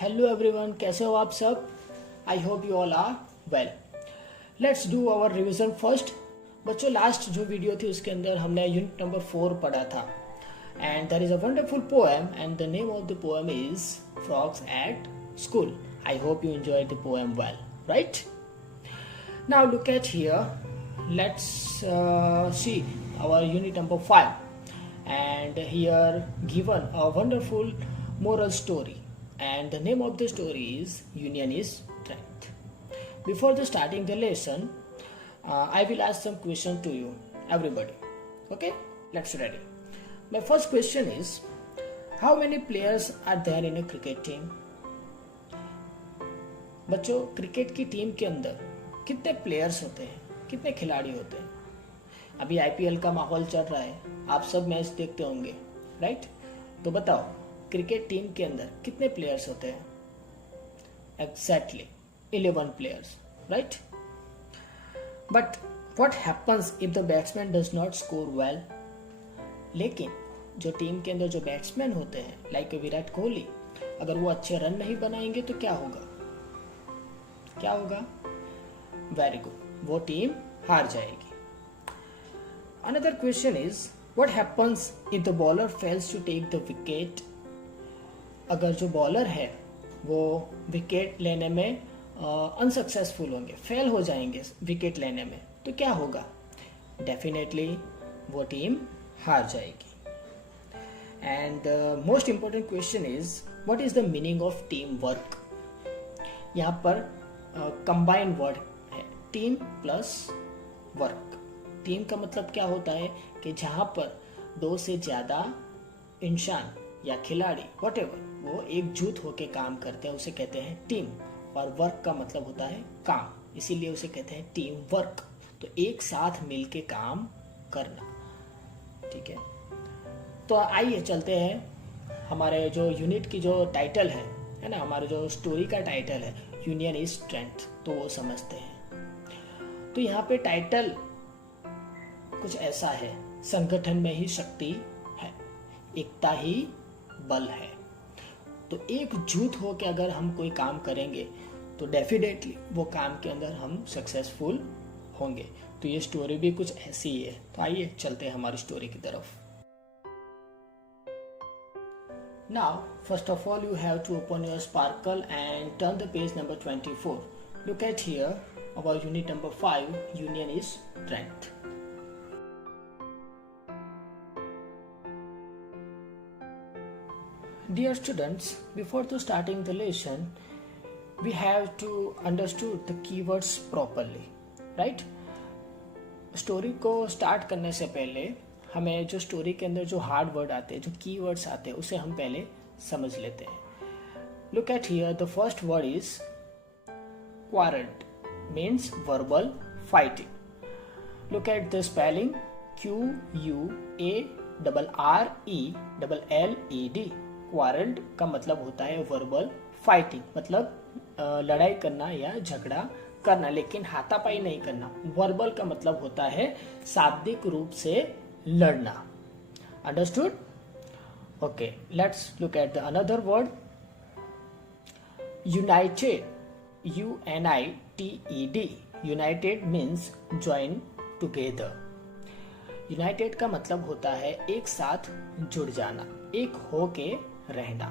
Hello everyone, कैसे हो आप सब। I hope you all are well. Let's do our revision first. बच्चों, लास्ट जो वीडियो थी उसके अंदर हमने यूनिट नंबर 4 पढ़ा था and there is a wonderful poem and the name of the poem is frogs at school. I hope you enjoyed the poem well, right? Now look at here. Let's see our unit number 5, and here given a wonderful moral story, and the name of the story is Union is Strength. Before the starting the lesson, I will ask some question to you, everybody. Okay, let's ready. My first question is, how many players are there in a cricket team? बच्चों, cricket की team के अंदर कितने players होते हैं, कितने खिलाड़ी होते हैं? अभी आईपीएल का माहौल चल रहा है, आप सब मैच देखते होंगे, राइट? तो बताओ, क्रिकेट टीम के अंदर कितने प्लेयर्स होते हैं? Exactly 11 players, right? But what happens if the batsman does not score well? लेकिन जो टीम के अंदर जो बैट्समैन होते हैं, लाइक विराट कोहली, अगर वो अच्छे रन नहीं बनाएंगे तो क्या होगा? क्या होगा? वेरी गुड, वो टीम हार जाएगी. Another question is, what happens if the bowler fails to take the wicket? अगर जो बॉलर है वो विकेट लेने में अनसक्सेसफुल होंगे, फेल हो जाएंगे विकेट लेने में, तो क्या होगा? डेफिनेटली वो टीम हार जाएगी. And most important question is, what is the meaning of team work? यहाँ पर कंबाइंड वर्ड है, टीम प्लस वर्क. टीम का मतलब क्या होता है कि जहां पर 2 से ज्यादा इंसान या खिलाड़ी व्हाटएवर वो एकजुट होकर काम करते हैं, उसे कहते हैं टीम. और वर्क का मतलब होता है काम, इसीलिए उसे कहते हैं टीम वर्क. तो एक साथ मिलके काम करना, ठीक है? तो आइए चलते हैं, हमारे जो यूनिट की जो टाइटल है ना, हमारे जो स्टोरी का टाइटल है यूनियन इज स्ट्रेंथ, तो वो समझते हैं. तो यहाँ पे टाइटल कुछ ऐसा है, संगठन में ही शक्ति है, एकता ही बल है. तो एकजुट होकर अगर हम कोई काम करेंगे तो डेफिनेटली वो काम के अंदर हम सक्सेसफुल होंगे. तो ये स्टोरी भी कुछ ऐसी ही है. तो आइए चलते हैं हमारी स्टोरी की तरफ. Now, first of all, you have to open your Sparkle and turn the page number 24. Look at here, our unit number 5, Union is Strength. Dear students, before to starting the lesson, we have to understood the keywords properly, right? Story को start करने से पहले हमें जो story के अंदर जो hard word आते हैं, जो कीवर्ड्स आते हैं, उसे हम पहले समझ लेते हैं. Look at here, the first word is quadrant, means verbal fighting. Look at the spelling, QUARRELLED. Quadrant का मतलब होता है वर्बल फाइटिंग, मतलब लड़ाई करना या झगड़ा करना, लेकिन हाथापाई नहीं करना. वर्बल का मतलब होता है शाब्दिक रूप से लड़ना. Understood? Okay, let's look at the another word, United, UNITED. United means join together. United का मतलब होता है एक साथ जुड़ जाना, एक होके रहना.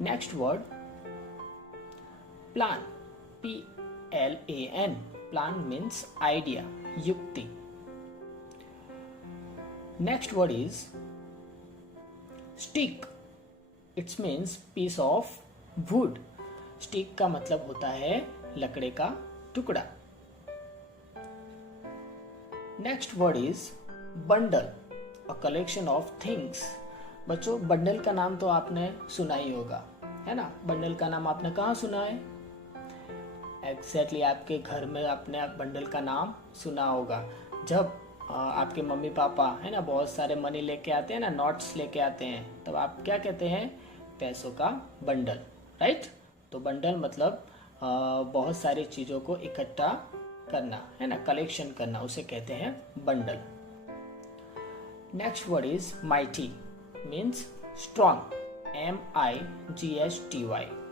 Next word, plan, PLAN. Plan means idea, युक्ति. Next word is stick. It means piece of wood. Stick का मतलब होता है लकड़े का टुकड़ा. Next word is bundle, a collection of things. बच्चों, बंडल का नाम तो आपने सुना ही होगा, है ना? बंडल का नाम आपने कहाँ सुना है? एग्जैक्टली आपके घर में आपने बंडल का नाम सुना होगा. जब आपके मम्मी पापा, है ना, बहुत सारे मनी लेके आते हैं ना, नोट्स लेके आते हैं, तब आप क्या कहते हैं? पैसों का बंडल, राइट? तो बंडल मतलब बहुत सारी चीज़ों को इकट्ठा करना, है ना, कलेक्शन करना, उसे कहते हैं bundle. Next word is mighty, means strong MIGHTY।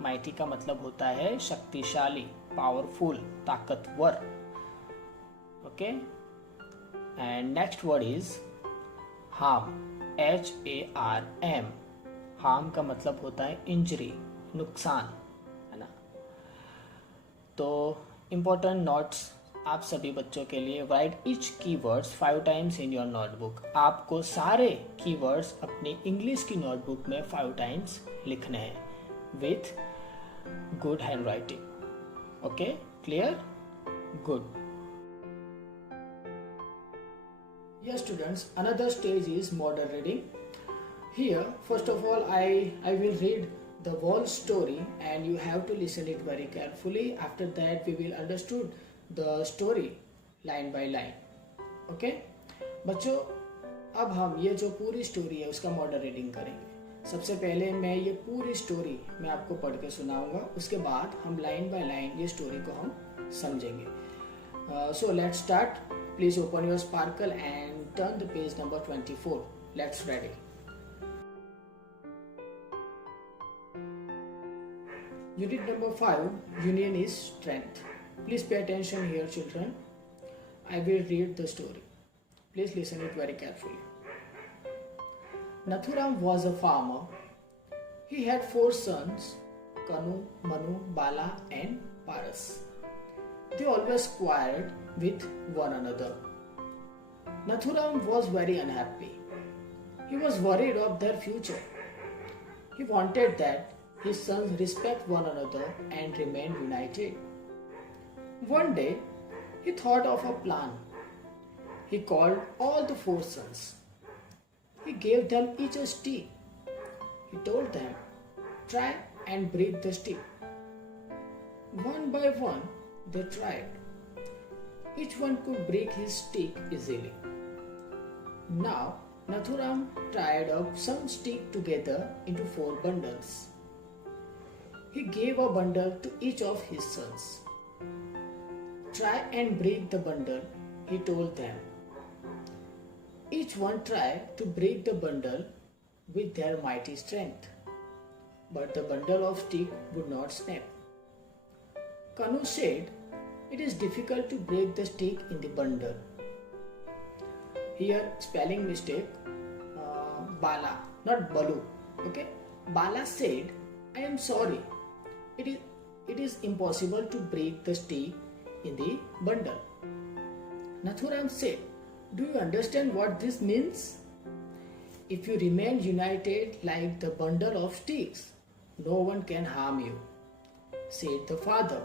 Mighty का मतलब होता है शक्तिशाली, पावरफुल, ताकतवर। Okay, and next word is harm, HARM। Harm का मतलब होता है इंजरी, नुकसान, है ना। तो इम्पोर्टेंट नोट्स आप सभी बच्चों के लिए, right each keywords 5 times in your notebook. आपको सारे कीवर्ड्स अपनी इंग्लिश की नोटबुक में 5 टाइम्स लिखने हैं with good hand writing. Okay, clear? Good. Yes, students, another stage is model reading. Here, first of all, I will read the whole story and you have to listen it very carefully. After that, we will understood the story line by line. Okay? बच्चों, अब हम ये जो पूरी story है उसका model reading करेंगे। सबसे पहले मैं ये पूरी स्टोरी मैं आपको पढ़ के सुनाऊंगा, उसके बाद हम लाइन बाय लाइन ये स्टोरी को हम समझेंगे। So let's start. Please open your Sparkle and turn the page number 24. Let's ready. Unit number 5, Union is Strength. Please pay attention here, children. I will read the story. Please listen it very carefully. Nathuram was a farmer. He had 4 sons, Kanu, Manu, Bala and Paras. They always quarreled with one another. Nathuram was very unhappy. He was worried of their future. He wanted that his sons respect one another and remain united. One day, he thought of a plan. He called all the 4 sons. He gave them each a stick. He told them, try and break the stick. One by one, they tried. Each one could break his stick easily. Now, Nathuram tied up some sticks together into 4 bundles. He gave a bundle to each of his sons. Try and break the bundle, he told them. Each one tried to break the bundle with their mighty strength, but the bundle of sticks would not snap. Kanu said, it is difficult to break the stick in the bundle. Here, spelling mistake, Bala, not Balu. Okay, Bala said, I am sorry. It is impossible to break the stick in the bundle. Nathuram said, do you understand what this means? If you remain united like the bundle of sticks, no one can harm you, said the father.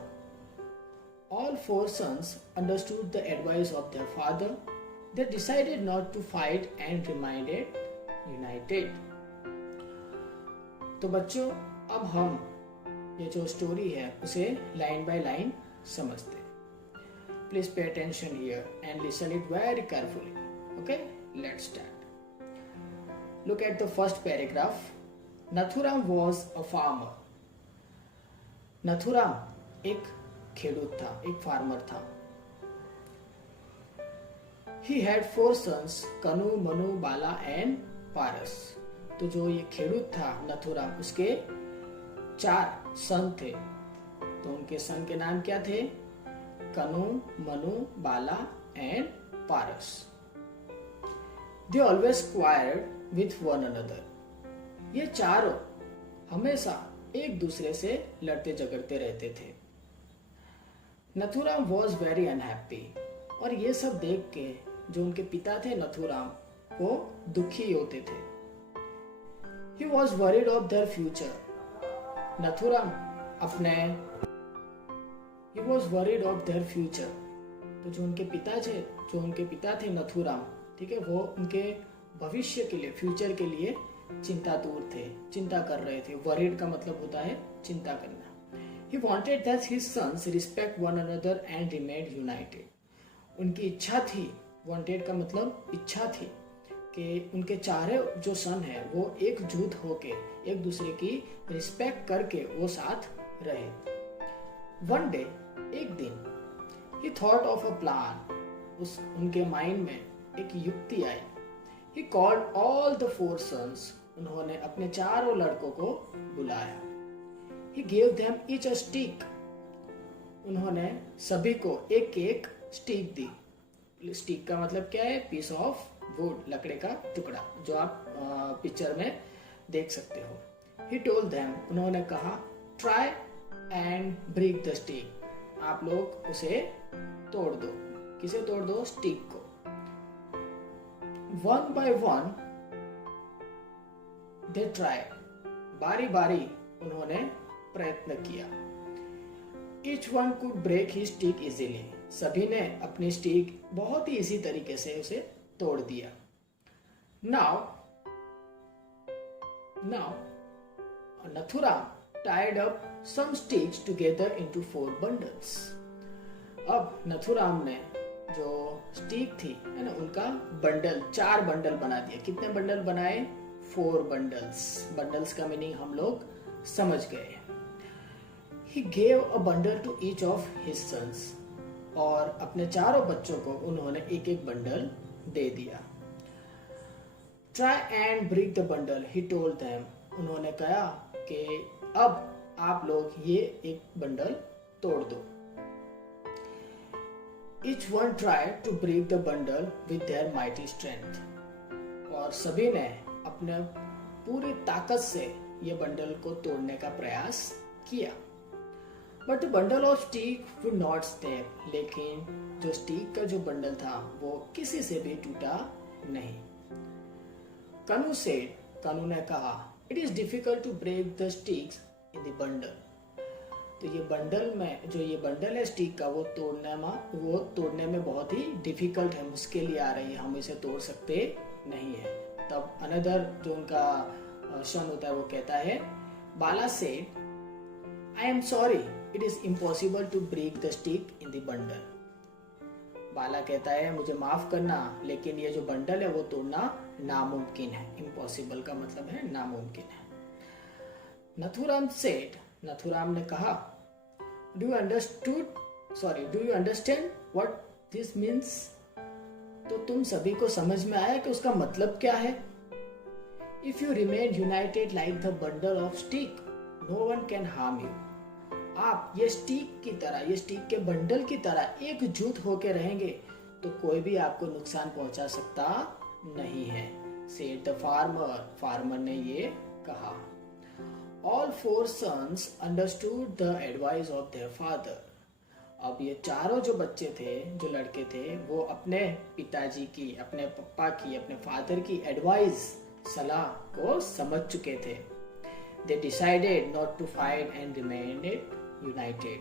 All 4 sons understood the advice of their father. They decided not to fight and remained united. तो बच्चों, अब हम ये जो story है उसे line by line समझते हैं। Please pay attention here and listen it very carefully. Okay, let's start. Look at the first paragraph. Nathuram was a farmer. Nathuram एक खेडूत था, एक फार्मर था। He had 4 sons, Kanu, Manu, Bala and Paras. तो जो ये खेडूत था नथुराम, उसके 4 सन थे। तो उनके सन के नाम क्या थे? Kanu, Manu, Bala and Paras. They always quarreled with one another. ये चारों हमेशा एक दूसरे से लड़ते झगड़ते रहते थे। Nathuram was very unhappy. और ये सब देख के जो उनके पिता थे नथुराम, वो दुखी होते थे। He was worried of their future. Nathuram अपने He was worried of their future. तो जो उनके पिता थे नथुराम, ठीक है, वो उनके भविष्य के लिए, फ्यूचर के लिए चिंतातुर थे, चिंता कर रहे थे। Worried का मतलब होता है चिंता करना। He wanted that his sons respect one another and remain united. उनकी इच्छा थी, wanted का मतलब इच्छा थी, कि उनके चारों जो सन है वो एकजुट होके एक दूसरे की रिस्पेक्ट करके वो साथ रहे। One day, एक दिन, he thought of a plan. उनके माइंड में एक युक्ति आई। He called all the 4 sons उन्होंने अपने चारों लड़कों को बुलाया। He gave them each a stick. उन्होंने सभी को एक एक स्टिक दी। स्टिक का मतलब क्या है? पीस ऑफ वुड, लकड़े का टुकड़ा, जो आप पिक्चर में देख सकते हो। He told them, उन्होंने कहा, try and break the stick. आप लोग उसे तोड़ दो। किसे तोड़ दो? स्टिक को। One by one they tried. बारी बारी उन्होंने प्रयत्न किया। Each one could break his stick easily. सभी ने अपनी स्टिक बहुत ही इजी तरीके से उसे तोड़ दिया। Now Nathuram tied up some sticks together into 4 bundles. अब नथुराम ने जो स्टिक थी है ना, उनका बंडल 4 बंडल बना दिया। कितने बंडल बनाए? 4 बंडल्स। बंडल्स का मीनिंग हम लोग समझ गए। He gave a bundle to each of his sons. और अपने चारों बच्चों को उन्होंने एक एक बंडल दे दिया। Try and break the bundle, he told them. उन्होंने कहा कि अब आप लोग ये एक बंडल तोड़ दो। Each one tried to break the bundle with their mighty strength. और सभी ने अपने पूरी ताकत से ये बंडल को तोड़ने का प्रयास किया। But the bundle of stick would not snap. लेकिन जो स्टिक का जो बंडल था वो किसी से भी टूटा नहीं। Kanu said, कनु ने कहा, It is difficult to break the sticks in the bundle. तो ये बंडल में जो ये बंडल है स्टिक का वो तोड़ने में बहुत ही डिफिकल्ट है, मुश्किल आ रही है, हम इसे तोड़ सकते नहीं है। तब अनदर जो उनका सन होता है वो कहता है, बाला said, I am sorry, it is impossible to break the stick in the bundle. बाला कहता है, मुझे माफ करना, लेकिन ये जो बंडल है वो तोड़ना नामुमकिन है। इम्पॉसिबल का मतलब है नामुमकिन है। नथुराम सेड, नथुराम ने कहा, Do you understand what this means? तो तुम सभी को समझ में आया कि उसका मतलब क्या है? If you remain united like the bundle of stick, no one can harm you. आप ये स्टिक की तरह, ये स्टिक के बंडल की तरह एकजुट होके रहेंगे तो कोई भी आपको नुकसान पहुंचा सकता नहीं है। Said the farmer, फार्मर ने ये कहा। All 4 sons understood the advice of their father. अब ये चारों जो बच्चे थे, जो लड़के थे, वो अपने पिताजी की, अपने पापा की, अपने फादर की एडवाइस, सलाह को समझ चुके थे। They decided not to fight and remained united.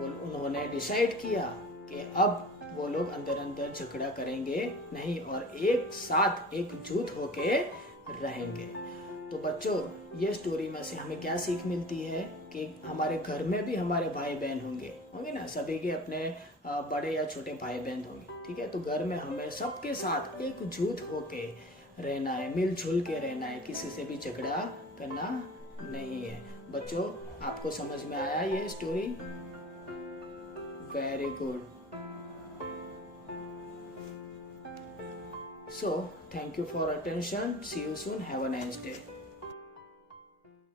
उन्होंने डिसाइड किया कि अब वो लोग अंदर अंदर झगड़ा करेंगे नहीं और एक साथ एकजुट होके रहेंगे। तो बच्चों, ये स्टोरी में से हमें क्या सीख मिलती है कि हमारे घर में भी हमारे भाई बहन होंगे ना, सभी के अपने बड़े या छोटे भाई बहन होंगे, ठीक है। तो घर में हमें सबके साथ एकजुट होके रहना है, मिलजुल के रहना है, किसी से भी झगड़ा करना नहीं है। बच्चों, आपको समझ में आया ये story? Very good. So, thank you for attention. See you soon. Have a nice day.